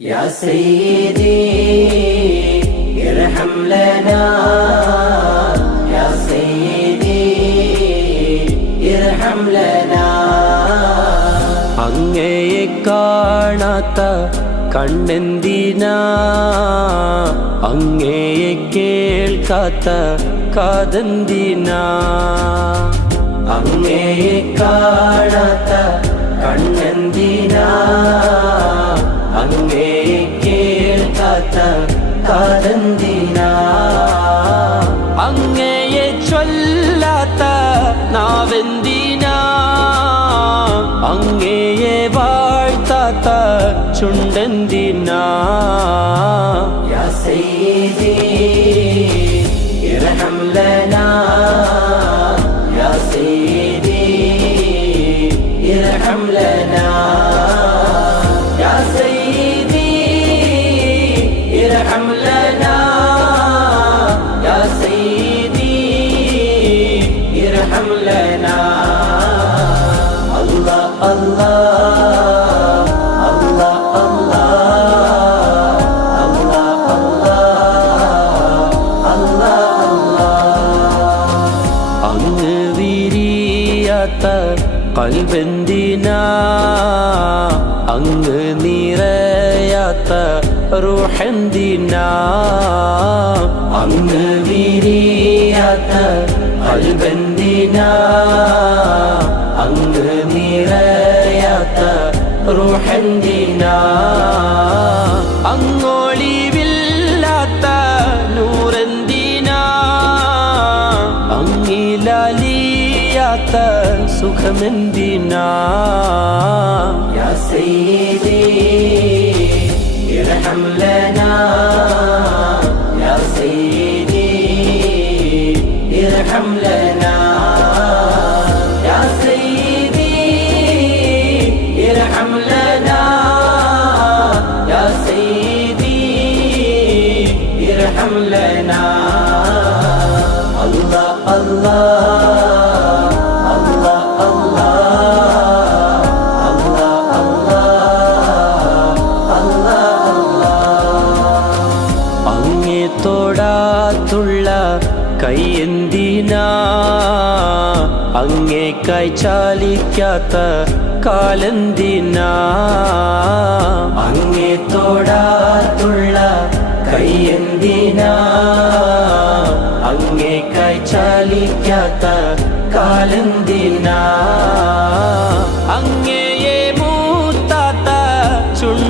يا سيدي ارحم لنا يا سيدي ارحم لنا അങ്ങയെ കാണാത്ത കണ്ണെന്തിനാ അങ്ങയെ കേൾക്കാത്ത കാതെന്തിനാ അങ്ങയെ കാണാത്ത കണ്ണെന്തിനാ അങ്ങയെ കേൾക്കാത്ത കാതെന്തിനാ അങ്ങയെ ചൊല്ലാത്ത നാവെന്തിനാ അങ്ങയെ വാഴ്ത്താത്ത ചുണ്ടെന്തിനാ യാ സയ്യിദി ഇർഹം ലനാ യാ സയ്യിദി ഇർഹം ലനാ യാ സയ്യിദി ഇർഹം ലനാ യാ സയ്യിദി ഇർഹം ലനാ Allah Allah Allah Allah Allah Allah അങ്ങ് വിരിയാത്ത കൽബെന്തിനാ അങ്ങ് നിറയാത്ത റൂഹെന്തിനാ അങ്ങ് വിരിയാത്ത കൽബെന്തിനാ അങ്ങ് നിറയാത്ത റൂഹെന്തിനാ അങ്ങൊളിവില്ലാത്ത നൂറെന്തിനാ അങ്ങിലലിയാത്ത സുഖമെന്തിനാ യാ സയ്യിദി ഇർഹം ലനാ യാ സയ്യിദി ഇർഹം ലനാ ارحم لنا يا سيدي ارحم لنا الله الله الله الله الله الله അങ്ങേ തൊടാത്തുള്ള കൈയെന്തിനാ അങ്ങേക്കായി ചാലിക്കാത്ത കാലെന്തിനാ